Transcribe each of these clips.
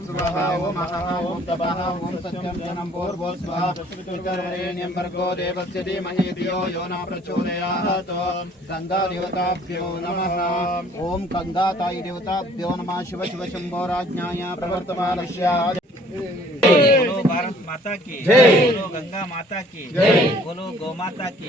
ओम स्वः ओम महः ओम तपः ओम सत्यं जनं भूर्भुवः पितर्वरेण्यं भर्गो देवस्य धीमहि धियो यो न प्रचोदयात् गङ्गादेवताभ्यो नमः। ओम गङ्गातायि देवताभ्यो नमः। शिव शिव शम्भो राज्ञाय प्रवर्तमानस्य बोलो भारत माता की। बोलो गंगा माता की। बोलो गौ माता की।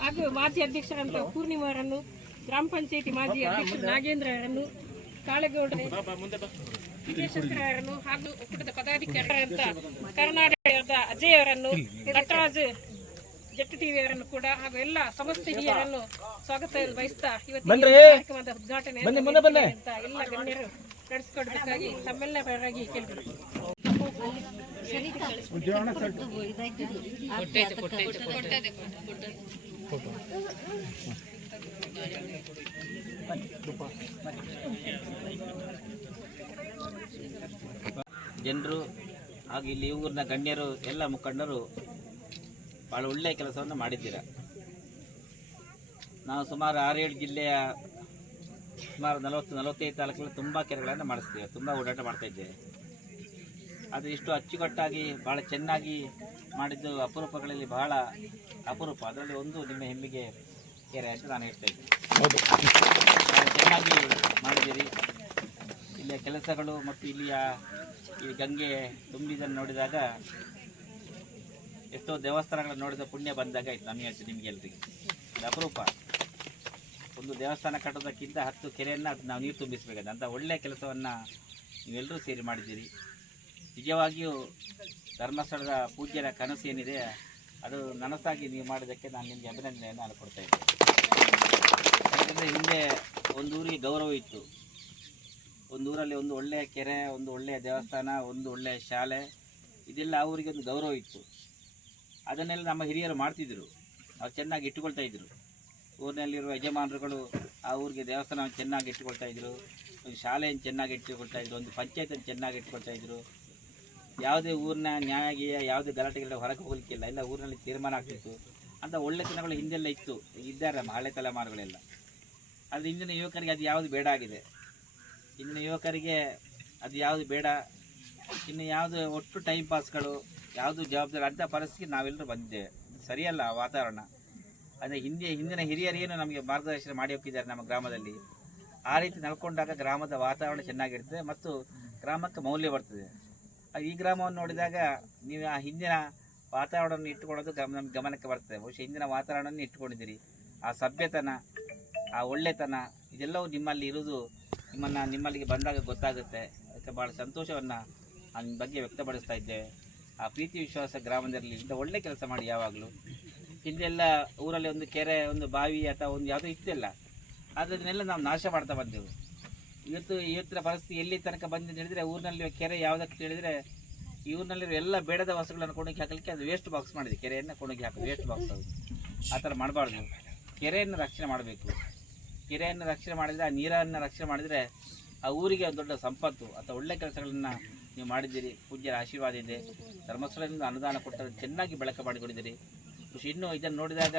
ಹಾಗೂ ಮಾಜಿ ಅಧ್ಯಕ್ಷರಂತ ಪೂರ್ಣಿಮಾ ಅವರನ್ನು ಗ್ರಾಮ ಪಂಚಾಯತಿ ಮಾಜಿ ಅಧ್ಯಕ್ಷ ನಾಗೇಂದ್ರ ಅವರನ್ನು ಕಾಳಗೌಡ ಅವರನ್ನು ಹಾಗೂ ಒಕ್ಕೂಟದ ಪದಾಧಿಕಾರಿಗಳಂತ ಕರ್ನಾಟಕದ ಅಜಯ್ ಅವರನ್ನು, ನಟರಾಜ್ ಜಟ್ಟು ಟಿವಿ ಅವರನ್ನು ಕೂಡ ಹಾಗೂ ಎಲ್ಲ ಸಮಸ್ತ ಹಿರಿಯರನ್ನು ಸ್ವಾಗತ ಬಯಸ್ತಾ ಇವತ್ತಿನ ಕಾರ್ಯಕ್ರಮದ ಉದ್ಘಾಟನೆ ಎಲ್ಲ ಗಣ್ಯರು ನಡೆಸಿಕೊಡ್ಬೇಕಾಗಿ ತಮ್ಮೆಲ್ಲ ಪರವಾಗಿ ಜನರು ಹಾಗೂ ಇಲ್ಲಿ ಊರಿನ ಗಣ್ಯರು ಎಲ್ಲ ಮುಖಂಡರು ಭಾಳ ಒಳ್ಳೆಯ ಕೆಲಸವನ್ನು ಮಾಡಿದ್ದೀರಾ. ನಾವು ಸುಮಾರು ಆರೇಳು ಜಿಲ್ಲೆಯ ಸುಮಾರು ನಲವತ್ತು ನಲವತ್ತೈದು ತಾಲೂಕಲ್ಲಿ ತುಂಬ ಕೆರೆಗಳನ್ನು ಮಾಡಿಸ್ತೀವಿ. ತುಂಬ ಓಡಾಟ ಮಾಡ್ತಾ ಇದ್ದೇವೆ. ಅದು ಇಷ್ಟು ಅಚ್ಚುಕಟ್ಟಾಗಿ ಭಾಳ ಚೆನ್ನಾಗಿ ಮಾಡಿದ್ದು ಅಪರೂಪಗಳಲ್ಲಿ ಬಹಳ ಅಪರೂಪ. ಅದರಲ್ಲಿ ಒಂದು ನಿಮ್ಮ ಹೆಮ್ಮೆಗೆ ಕೆರೆ ಅಂತ ನಾನು ಹೇಳ್ತಾ ಇದ್ದೀನಿ. ಚೆನ್ನಾಗಿ ಮಾಡಿದ್ದೀರಿ. ಇಲ್ಲಿಯ ಕೆಲಸಗಳು ಮತ್ತು ಇಲ್ಲಿಯ ಈ ಗಂಗೆ ತುಂಬಿದನ್ನು ನೋಡಿದಾಗ ಎಷ್ಟೋ ದೇವಸ್ಥಾನಗಳ ನೋಡಿದ ಪುಣ್ಯ ಬಂದಾಗ ಆಯ್ತು. ನಮಗೆ ಆಯ್ತು ನಿಮಗೆ ಎಲ್ರಿಗೆ. ಇದು ಅಪರೂಪ. ಒಂದು ದೇವಸ್ಥಾನ ಕಟ್ಟೋದಕ್ಕಿಂತ ಹತ್ತು ಕೆರೆಯನ್ನು ಅದು ನಾವು ನೀರು ತುಂಬಿಸಬೇಕಂತ ಅಂತ ಒಳ್ಳೆಯ ಕೆಲಸವನ್ನು ನೀವೆಲ್ಲರೂ ಸೇರಿ ಮಾಡಿದ್ದೀರಿ. ನಿಜವಾಗಿಯೂ ಧರ್ಮಸ್ಥಳದ ಪೂಜ್ಯರ ಕನಸು ಏನಿದೆ, ಅದು ನನಸಾಗಿ ನೀವು ಮಾಡಿದ್ದಕ್ಕೆ ನಾನು ನಿಮಗೆ ಅಭಿನಂದನೆಯನ್ನು ನಾನು ಕೊಡ್ತಾ ಇದ್ದೆ ಯಾಕಂದರೆ ಹಿಂದೆ ಒಂದು ಊರಿಗೆ ಗೌರವ ಇತ್ತು. ಒಂದು ಊರಲ್ಲಿ ಒಂದು ಒಳ್ಳೆಯ ಕೆರೆ, ಒಂದು ಒಳ್ಳೆಯ ದೇವಸ್ಥಾನ, ಒಂದು ಒಳ್ಳೆಯ ಶಾಲೆ, ಇದೆಲ್ಲ ಊರಿಗೆ ಒಂದು ಗೌರವ ಇತ್ತು. ಅದನ್ನೆಲ್ಲ ನಮ್ಮ ಹಿರಿಯರು ಮಾಡ್ತಿದ್ದರು ಅವ್ರು ಚೆನ್ನಾಗಿ ಇಟ್ಟುಕೊಳ್ತಾ ಇದ್ದರು ಊರಿನಲ್ಲಿರುವ ಯಜಮಾನರುಗಳು ಆ ಊರಿಗೆ ದೇವಸ್ಥಾನ ಚೆನ್ನಾಗಿ ಇಟ್ಟುಕೊಳ್ತಾ ಇದ್ದರು ಒಂದು ಶಾಲೆಯನ್ನು ಚೆನ್ನಾಗಿ ಇಟ್ಟುಕೊಳ್ತಾ ಇದ್ದರು ಒಂದು ಪಂಚಾಯತನ್ನು ಚೆನ್ನಾಗಿ ಇಟ್ಕೊಳ್ತಾ ಇದ್ದರು ಯಾವುದೇ ಊರಿನ ನ್ಯಾಯಗೀಯ ಯಾವುದೇ ಗಲಾಟೆಗಳ ಹೊರಗೆ ಹೋಗಲಿಕ್ಕಿಲ್ಲ. ಎಲ್ಲ ಊರಿನಲ್ಲಿ ತೀರ್ಮಾನ ಆಗ್ತಿತ್ತು. ಅಂತ ಒಳ್ಳೆತನಗಳು ಹಿಂದೆಲ್ಲ ಇತ್ತು. ಇದ್ದಾರೆ ನಮ್ಮ ಹಳೆ ತಲೆಮಾರುಗಳೆಲ್ಲ. ಆದರೆ ಇಂದಿನ ಯುವಕರಿಗೆ ಅದು ಯಾವುದು ಬೇಡ ಆಗಿದೆ. ಇಂದಿನ ಯುವಕರಿಗೆ ಅದು ಯಾವುದು ಬೇಡ. ಇನ್ನು ಯಾವುದು ಒಟ್ಟು ಟೈಮ್ ಪಾಸ್ಗಳು ಯಾವುದು ಜವಾಬ್ದಾರಿ ಅಂಥ ಪರಿಸ್ಥಿತಿ ನಾವೆಲ್ಲರೂ ಬಂದಿದ್ದೇವೆ. ಸರಿಯಲ್ಲ ವಾತಾವರಣ. ಅಂದರೆ ಹಿಂದೆ, ಹಿಂದಿನ ಹಿರಿಯರೇನು ನಮಗೆ ಮಾರ್ಗದರ್ಶನ ಮಾಡಿ ಹೋಗಿದ್ದಾರೆ ನಮ್ಮ ಗ್ರಾಮದಲ್ಲಿ. ಆ ರೀತಿ ನಡ್ಕೊಂಡಾಗ ಗ್ರಾಮದ ವಾತಾವರಣ ಚೆನ್ನಾಗಿರ್ತದೆ ಮತ್ತು ಗ್ರಾಮಕ್ಕೆ ಮೌಲ್ಯ ಬರ್ತದೆ. ಈ ಗ್ರಾಮವನ್ನು ನೋಡಿದಾಗ ನೀವು ಆ ಹಿಂದಿನ ವಾತಾವರಣವನ್ನು ಇಟ್ಟುಕೊಳ್ಳೋದು ಗಮ ನಮ್ಮ ಗಮನಕ್ಕೆ ಬರ್ತದೆ. ಬಹುಶಃ ಹಿಂದಿನ ವಾತಾವರಣವನ್ನು ಇಟ್ಟುಕೊಂಡಿದ್ದೀರಿ. ಆ ಸಭ್ಯತನ, ಆ ಒಳ್ಳೆತನ, ಇದೆಲ್ಲವೂ ನಿಮ್ಮಲ್ಲಿ ಇರುವುದು ನಿಮ್ಮನ್ನು, ನಿಮ್ಮಲ್ಲಿಗೆ ಬಂದಾಗ ಗೊತ್ತಾಗುತ್ತೆ. ಅದಕ್ಕೆ ಭಾಳ ಸಂತೋಷವನ್ನು ಆ ಬಗ್ಗೆ ವ್ಯಕ್ತಪಡಿಸ್ತಾ ಇದ್ದೇವೆ. ಆ ಪ್ರೀತಿ ವಿಶ್ವಾಸ ಗ್ರಾಮದಲ್ಲಿ ಇಂಥ ಒಳ್ಳೆ ಕೆಲಸ ಮಾಡಿ ಯಾವಾಗಲೂ. ಹಿಂದೆಲ್ಲ ಊರಲ್ಲಿ ಒಂದು ಕೆರೆ, ಒಂದು ಬಾವಿ ಅಥವಾ ಒಂದು ಯಾವುದೋ ಇತ್ತಿಲ್ಲ, ಅದನ್ನೆಲ್ಲ ನಾವು ನಾಶ ಮಾಡ್ತಾ ಬಂದೆವು. ಇವತ್ತು ಇವತ್ತಿನ ಪರಿಸ್ಥಿತಿ ಎಲ್ಲಿ ತನಕ ಬಂದಿದೆ ಹೇಳಿದರೆ ಊರಿನಲ್ಲಿ ಕೆರೆ ಯಾವುದಕ್ಕೆ ಹೇಳಿದರೆ, ಈ ಎಲ್ಲ ಬೇಡದ ವಸ್ತುಗಳನ್ನು ಕೊಂಡೋಗಿ ಹಾಕಲಿಕ್ಕೆ ಅದು ವೇಸ್ಟ್ ಬಾಕ್ಸ್ ಮಾಡಿದೆ. ಕೆರೆಯನ್ನು ಕೊಂಡೋಗಿ ಹಾಕಿ ವೇಸ್ಟ್ ಬಾಕ್ಸ್ ಅದು. ಆ ಥರ ಮಾಡಬಾರ್ದು. ಕೆರೆಯನ್ನು ರಕ್ಷಣೆ ಮಾಡಬೇಕು. ಕೆರೆಯನ್ನು ರಕ್ಷಣೆ ಮಾಡಿದರೆ, ಆ ನೀರನ್ನು ರಕ್ಷಣೆ ಮಾಡಿದರೆ, ಆ ಊರಿಗೆ ದೊಡ್ಡ ಸಂಪತ್ತು, ಅಥವಾ ಒಳ್ಳೆ ಕೆಲಸಗಳನ್ನು ನೀವು ಮಾಡಿದ್ದೀರಿ, ಪೂಜ್ಯರ ಆಶೀರ್ವಾದ ಇದೆ. ಧರ್ಮಸ್ಥಳದಿಂದ ಅನುದಾನ ಕೊಟ್ಟರೆ ಚೆನ್ನಾಗಿ ಬಳಕೆ ಮಾಡಿಕೊಂಡಿದ್ದೀರಿ. ಖುಷಿ ಇನ್ನೂ ಇದನ್ನು ನೋಡಿದಾಗ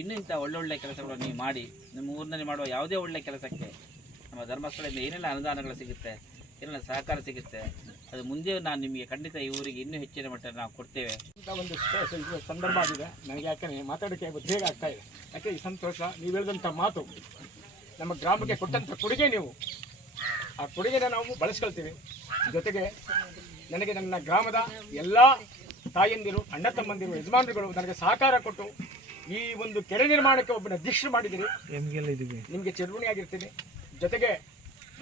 ಇನ್ನೂ ಇಂಥ ಒಳ್ಳೊಳ್ಳೆ ಕೆಲಸಗಳನ್ನು ನೀವು ಮಾಡಿ, ನಿಮ್ಮ ಊರಿನಲ್ಲಿ ಮಾಡುವ ಯಾವುದೇ ಒಳ್ಳೆಯ ಕೆಲಸಕ್ಕೆ ನಮ್ಮ ಧರ್ಮಸ್ಥಳದಿಂದ ಏನೆಲ್ಲ ಅನುದಾನಗಳು ಸಿಗುತ್ತೆ, ಏನೆಲ್ಲ ಸಹಕಾರ ಸಿಗುತ್ತೆ, ಅದು ಮುಂದೆ ನಾನು ನಿಮಗೆ ಖಂಡಿತ ಈ ಊರಿಗೆ ಇನ್ನೂ ಹೆಚ್ಚಿನ ಮಟ್ಟ ನಾವು ಕೊಡ್ತೇವೆ. ಇಂಥ ಒಂದು ಸಂದರ್ಭ ಆಗಿದೆ. ನನಗೆ ಯಾಕಂದರೆ ಮಾತಾಡೋಕ್ಕೆ ಉದ್ವೇಗ ಆಗ್ತಾ ಇದೆ? ಯಾಕೆ ಈ ಸಂತೋಷ? ನೀವು ಹೇಳಿದಂಥ ಮಾತು ನಮ್ಮ ಗ್ರಾಮಕ್ಕೆ ಕೊಟ್ಟಂಥ ಕೊಡುಗೆ ನೀವು. ಆ ಕೊಡುಗೆನ ನಾವು ಬಳಸ್ಕೊಳ್ತೀವಿ. ಜೊತೆಗೆ ನನಗೆ ನನ್ನ ಗ್ರಾಮದ ಎಲ್ಲ ತಾಯಂದಿರು ಅಣ್ಣ ತಮ್ಮಂದಿರು ಯಜಮಾನರುಗಳು ನನಗೆ ಸಹಕಾರ ಕೊಟ್ಟು ಈ ಒಂದು ಕೆರೆ ನಿರ್ಮಾಣಕ್ಕೆ ಒಬ್ಬನ ಅಧ್ಯಕ್ಷರು ಮಾಡಿದ್ದೀರಿ ನಿಮಗೆ ಚಿರಋಣಿಯಾಗಿರ್ತೀನಿ ಜೊತೆಗೆ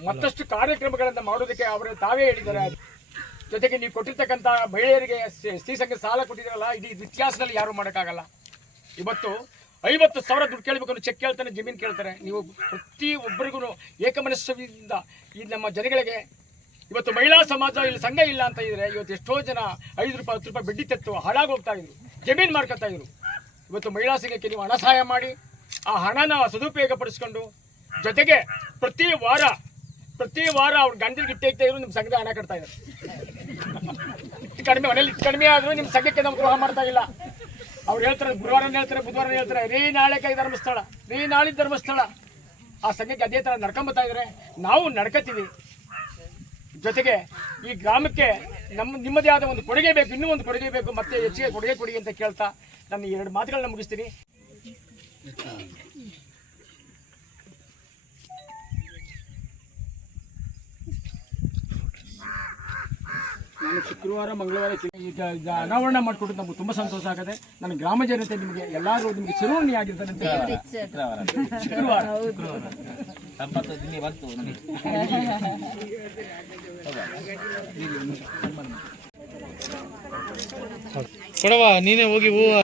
ಮತ್ತಷ್ಟು ಕಾರ್ಯಕ್ರಮಗಳನ್ನು ಮಾಡೋದಕ್ಕೆ ಅವರು ತಾವೇ ಹೇಳಿದ್ದಾರೆ. ಜೊತೆಗೆ ನೀವು ಕೊಟ್ಟಿರ್ತಕ್ಕಂಥ ಮಹಿಳೆಯರಿಗೆ ಸ್ತ್ರೀ ಸಂಘ ಸಾಲ ಕೊಟ್ಟಿದ್ದೀರಲ್ಲ ಇಡೀ ಇತಿಹಾಸದಲ್ಲಿ ಯಾರು ಮಾಡೋಕ್ಕಾಗಲ್ಲ. ಇವತ್ತು ಐವತ್ತು ಸಾವಿರ ದುಡ್ಡು ಕೇಳಬೇಕು ಚೆಕ್ ಕೇಳ್ತಾನೆ, ಜಮೀನು ಕೇಳ್ತಾರೆ. ನೀವು ಪ್ರತಿ ಒಬ್ಬರಿಗೂ ಏಕಮನಸ್ಸಿಂದ ಈ ನಮ್ಮ ಜನಗಳಿಗೆ ಇವತ್ತು ಮಹಿಳಾ ಸಮಾಜ ಇಲ್ಲಿ ಸಂಘ ಇಲ್ಲ ಅಂತ ಇದ್ರೆ ಇವತ್ತು ಎಷ್ಟೋ ಜನ ಐದು ರೂಪಾಯಿ, ಹತ್ತು ರೂಪಾಯಿ ಬಿಡ್ಡಿ ತೆತ್ತು ಹಾಳಾಗೋಗ್ತಾ ಇದ್ರು, ಜಮೀನು ಮಾರ್ಕೊತಾ ಇದ್ರು. ಇವತ್ತು ಮಹಿಳಾ ಸಂಘಕ್ಕೆ ನೀವು ಹಣ ಸಹಾಯ ಮಾಡಿ, ಆ ಹಣನ ಸದುಪಯೋಗ ಪಡಿಸ್ಕೊಂಡು ಜೊತೆಗೆ ಪ್ರತಿ ವಾರ ಪ್ರತಿ ವಾರ ಅವ್ರ ಗಂಡನಿಗೆ ಗಿಟ್ಟೆ ಇಕ್ತಾ ಇದ್ರು ನಿಮ್ಮ ಸಂಘದ ಹಣ ಕಟ್ತಾ ಇದ್ದಾರೆ. ಕಡಿಮೆ ಮನೇಲಿ ಕಡಿಮೆ ಆದರೂ ನಿಮ್ಮ ಸಂಘಕ್ಕೆ ನಾವು ಗೃಹ ಮಾಡ್ತಾ ಇಲ್ಲ. ಅವ್ರು ಹೇಳ್ತಾರೆ ಗುರುವಾರ ಹೇಳ್ತಾರೆ ಬುಧವಾರ ಹೇಳ್ತಾರೆ, ರೀ ನಾಳೆ ಕೈ ಧರ್ಮಸ್ಥಳ, ರೀ ನಾಳೆ ಧರ್ಮಸ್ಥಳ. ಆ ಸಂಘಕ್ಕೆ ಅದೇ ಥರ ನಡ್ಕೊಂಬತ್ತಾ ಇದ್ದಾರೆ ನಾವು ನಡ್ಕತೀವಿ. ಜೊತೆಗೆ ಈ ಗ್ರಾಮಕ್ಕೆ ನಮ್ಮ ನಿಮ್ಮದೇ ಆದ ಒಂದು ಕೊಡುಗೆ ಬೇಕು, ಇನ್ನೂ ಒಂದು ಕೊಡುಗೆ ಬೇಕು, ಮತ್ತೆ ಹೆಚ್ಚಿಗೆ ಕೊಡುಗೆ ಕೊಡಿ ಅಂತ ಕೇಳ್ತಾ ನಾನು ಎರಡು ಮಾತುಗಳನ್ನ ಮುಗಿಸ್ತೀನಿ. ಶುಕ್ರವಾರ, ಮಂಗಳವಾರ ಈಗ ಅನಾವರಣ ಮಾಡಿಕೊಟ್ಟು ನಮ್ಗೆ ತುಂಬ ಸಂತೋಷ ಆಗುತ್ತೆ. ನನ್ನ ಗ್ರಾಮ ಜನತೆ ನಿಮಗೆ ಎಲ್ಲರೂ ನಿಮಗೆ ಚಿರೋಣಿ ಆಗಿರ್ತಾರೆ ಅಂತ. ಶುಕ್ರವಾರ. ಕೊಡವಾ ನೀನೇ ಹೋಗಿ ಹೂವು